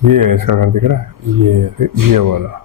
ये है इसका घर, दिख रहा है, ये वाला।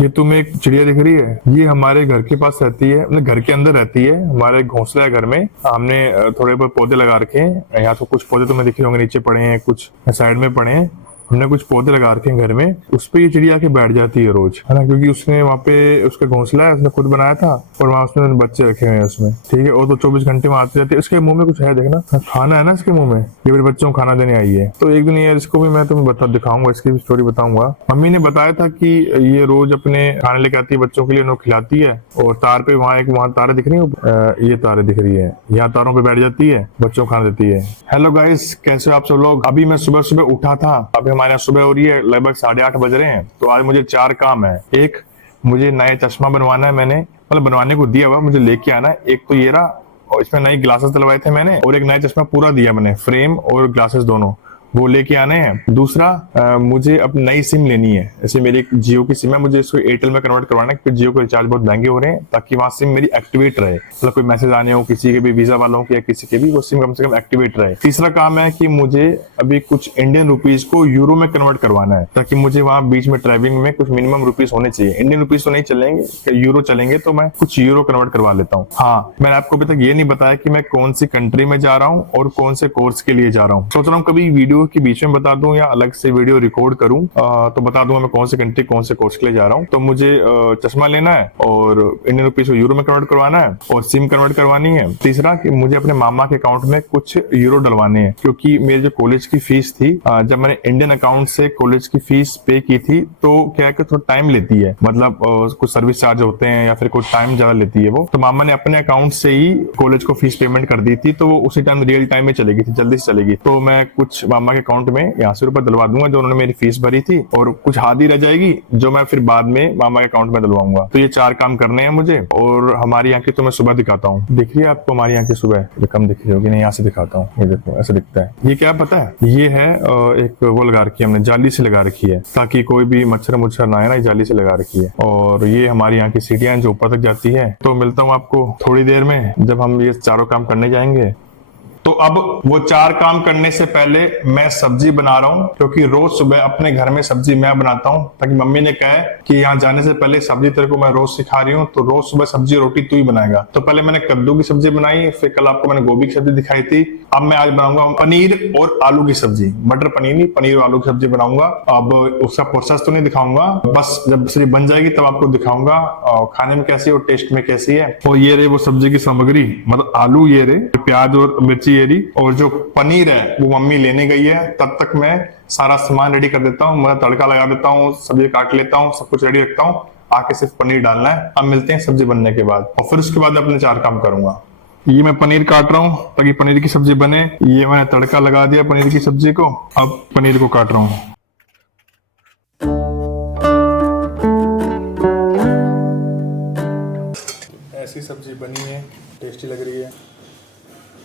ये तुम्हें एक चिड़िया दिख रही है, ये हमारे घर के पास रहती है, मतलब घर के अंदर रहती है, हमारे घोंसला है घर में। हमने थोड़े बहुत पौधे लगा रखे हैं, यहाँ तो कुछ पौधे तुम्हें दिख रहे होंगे, नीचे पड़े हैं, कुछ साइड में पड़े हैं। हमने कुछ पौधे लगा रखे हैं घर में, उस पे ये चिड़िया के बैठ जाती है रोज, है ना, क्योंकि उसने वहाँ पे उसका घोंसला है, उसने खुद बनाया था और वहाँ उसने बच्चे रखे हुए हैं उसमें, ठीक है। और तो 24 घंटे वहाँ आती रहती है। इसके मुंह में कुछ है, देखना, खाना है ना इसके मुंह में, ये मेरे बच्चों को खाना देने आई है। तो एक दिन यार इसको भी मैं तुम्हें दिखाऊंगा, इसकी भी स्टोरी बताऊंगा। मम्मी ने बताया था कि ये रोज अपने खाने लेके आती है बच्चों के लिए, उन्हें खिलाती है। और तार पे वहाँ तारे दिख रही है, ये तारे दिख रही है, यहाँ तारों पे बैठ जाती है, बच्चों को खाना देती है। हेलो गाइस, कैसे हो आप सब लोग। अभी मैं सुबह सुबह उठा था, अभी हमारे यहाँ सुबह हो रही है, लगभग 8:30 बज रहे हैं। तो आज मुझे 4 काम है। एक, मुझे नया चश्मा बनवाना है, मैंने मतलब बनवाने को दिया हुआ, मुझे लेके आना है। एक तो ये रहा, और इसमें नए ग्लासेस डलवाए थे मैंने, और एक नया चश्मा पूरा दिया मैंने, फ्रेम और ग्लासेस दोनों, वो लेके आने हैं। दूसरा, मुझे अब नई सिम लेनी है। जैसे मेरी जियो की सिम है, मुझे इसको एयरटेल में कन्वर्ट करवाना है, क्योंकि जियो के रिचार्ज बहुत महंगे हो रहे हैं, ताकि वहाँ सिम मेरी एक्टिवेट रहे, मतलब कोई मैसेज आने हो किसी के भी, वीजा वालों के या किसी के भी, वो सिम कम से कम एक्टिवेट रहे। तीसरा काम है कि मुझे अभी कुछ इंडियन रुपीज को यूरो में कन्वर्ट करवाना है, ताकि मुझे वहाँ बीच में ट्रैवलिंग में कुछ मिनिमम रुपीज होने चाहिए। इंडियन रुपीज तो नहीं चलेंगे, यूरो चलेंगे, तो मैं कुछ यूरो कन्वर्ट करवा लेता हूँ। हाँ, मैंने आपको अभी तक ये नहीं बताया कि मैं कौन सी कंट्री में जा रहा हूँ और कौन से कोर्स के लिए जा रहा हूँ। सोच रहा हूँ कभी वीडियो के बीच में बता दूं या अलग से वीडियो रिकॉर्ड करूं, तो बता दूंगा मैं कौन से कंट्री कौन से कोर्स के लिए जा रहा हूं। तो मुझे चश्मा लेना है, और इंडियन रुपीज को यूरो में कन्वर्ट करवाना है, और सिम कन्वर्ट करवानी है। तीसरा कि मुझे अपने मामा के अकाउंट में कुछ यूरो डलवाने हैं, क्योंकि मेरी जो कॉलेज की फीस थी, जब मैंने इंडियन अकाउंट से कॉलेज की फीस पे की थी, तो क्या है कि थोड़ा टाइम लेती है, मतलब कुछ सर्विस चार्ज होते हैं या फिर कुछ टाइम ज्यादा लेती है वो। तो मामा ने अपने अकाउंट से ही कॉलेज को फीस पेमेंट कर दी थी, तो वो उसी टाइम रियल टाइम में चलेगी थी, जल्दी से चलेगी। तो मैं कुछ मामा के अकाउंट में यहाँ से रुपए दिलवा दूंगा, जो उन्होंने मेरी फीस भरी थी, और कुछ आधी रह जाएगी जो मैं फिर बाद में मामा के अकाउंट में दिलवाऊंगा। तो ये 4 काम करने हैं मुझे। और हमारी यहाँ की तो मैं सुबह दिखाता हूँ, दिख रही है आपको हमारी यहाँ की सुबह, ये कम दिख रही होगी, नहीं, यहाँ से दिखाता हूँ। ये देखो ऐसे दिखता है। ये क्या पता है, ये है एक वो लगा रखी है हमने, जाली से लगा रखी है, ताकि कोई भी मच्छर मुच्छर ना आए ना, जाली से लगा रखी है। और ये हमारी यहाँ की सीढ़ियां जो ऊपर तक जाती है। तो मिलता हूँ आपको थोड़ी देर में, जब हम ये चारों काम करने जाएंगे। तो अब वो 4 काम करने से पहले मैं सब्जी बना रहा हूँ, क्योंकि रोज सुबह अपने घर में सब्जी मैं बनाता हूँ, ताकि मम्मी ने कहा है कि यहाँ जाने से पहले सब्जी तेरे को मैं रोज सिखा रही हूँ, तो रोज सुबह सब्जी रोटी तू ही बनाएगा। तो पहले मैंने कद्दू की सब्जी बनाई, फिर कल आपको मैंने गोभी की सब्जी दिखाई थी। अब मैं आज बनाऊंगा पनीर और आलू की सब्जी, मटर पनीर नहीं, पनीर और आलू की सब्जी बनाऊंगा। अब उसका प्रोसेस तो नहीं दिखाऊंगा, बस जब सब्जी बन जाएगी तब आपको दिखाऊंगा खाने में कैसी और टेस्ट में कैसी है। और ये रही वो सब्जी की सामग्री, मतलब आलू ये रहे, प्याज और मिर्ची ये रही, और जो पनीर है वो मम्मी लेने गई है। तब तक मैं सारा सामान रेडी कर देता हूँ, मैं तड़का लगा देता हूँ, सब्जी काट लेता हूँ, सब कुछ रेडी रखता हूँ, आके सिर्फ पनीर डालना है। अब मिलते हैं सब्जी बनने के बाद, और फिर उसके बाद अपने 4 काम करूंगा। ये मैं पनीर काट रहा हूँ ताकि पनीर की सब्जी बने। ये मैंने तड़का लगा दिया पनीर की सब्जी को, अब पनीर को काट रहा हूँ। ऐसी सब्जी बनी है, टेस्टी लग रही है,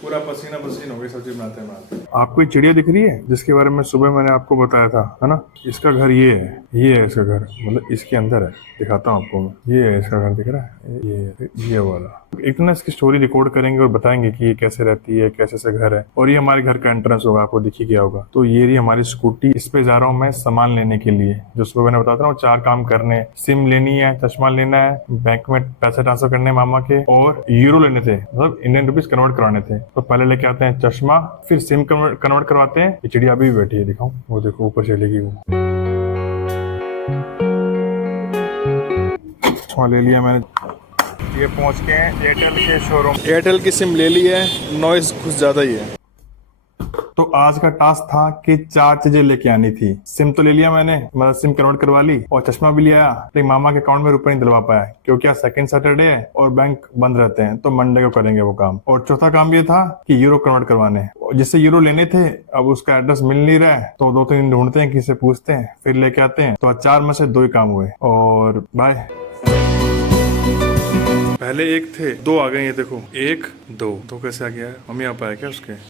पूरा पसीना पसीना हो गई सब्जी बनाते हैं। आपको ये चिड़िया दिख रही है जिसके बारे में सुबह मैंने आपको बताया था, है ना, इसका घर ये है इसका घर, मतलब इसके अंदर है, दिखाता हूँ आपको मैं। ये है इसका घर, दिख रहा है, ये वाला। एक ना इसकी स्टोरी रिकॉर्ड करेंगे और बताएंगे कि ये कैसे रहती है, कैसे से घर है। और ये हमारे घर का एंट्रेंस होगा, आपको दिख ही गया होगा। तो ये रही हमारी स्कूटी, इस पे जा रहा हूँ मैं सामान लेने के लिए, जो सुबह मैंने बताया था ना, 4 काम करने, सिम लेनी है, चश्मा लेना है, बैंक में पैसे ट्रांसफर करने मामा के, और यूरो लेने थे, मतलब इंडियन रुपीज कन्वर्ट कराने थे। तो पहले लेके आते हैं चश्मा, फिर सिम कन्वर्ट करवाते हैं। ये चिड़िया अभी भी बैठी है, दिखाऊं, वो देखो ऊपर चलेगी वो। चश्मा ले लिया मैंने, ये पहुंच के एयरटेल के शोरूम, एयरटेल की सिम ले ली है, नॉइस कुछ ज्यादा ही है। तो आज का टास्क था कि 4 चीजें लेके आनी थी। सिम तो ले लिया मैंने, मतलब सिम कन्वर्ट करवा ली, और चश्मा भी लिया, लेकिन मामा के अकाउंट में रुपए नहीं दिलवा पाया, क्योंकि आज सेकंड सैटरडे है और बैंक बंद रहते हैं, तो मंडे को करेंगे वो काम। और चौथा काम ये था कि यूरो कन्वर्ट करवाने, जिससे यूरो लेने थे, अब उसका एड्रेस मिल नहीं रहा है, तो 2-3 दिन ढूंढते हैं, किसी से पूछते हैं, फिर लेके आते हैं। तो 4 में से 2 ही काम हुए, और बाय। पहले 1 थे, 2 आ गए, ये देखो, 1 2 कैसे आ गया है, मम्मी आप आया क्या उसके।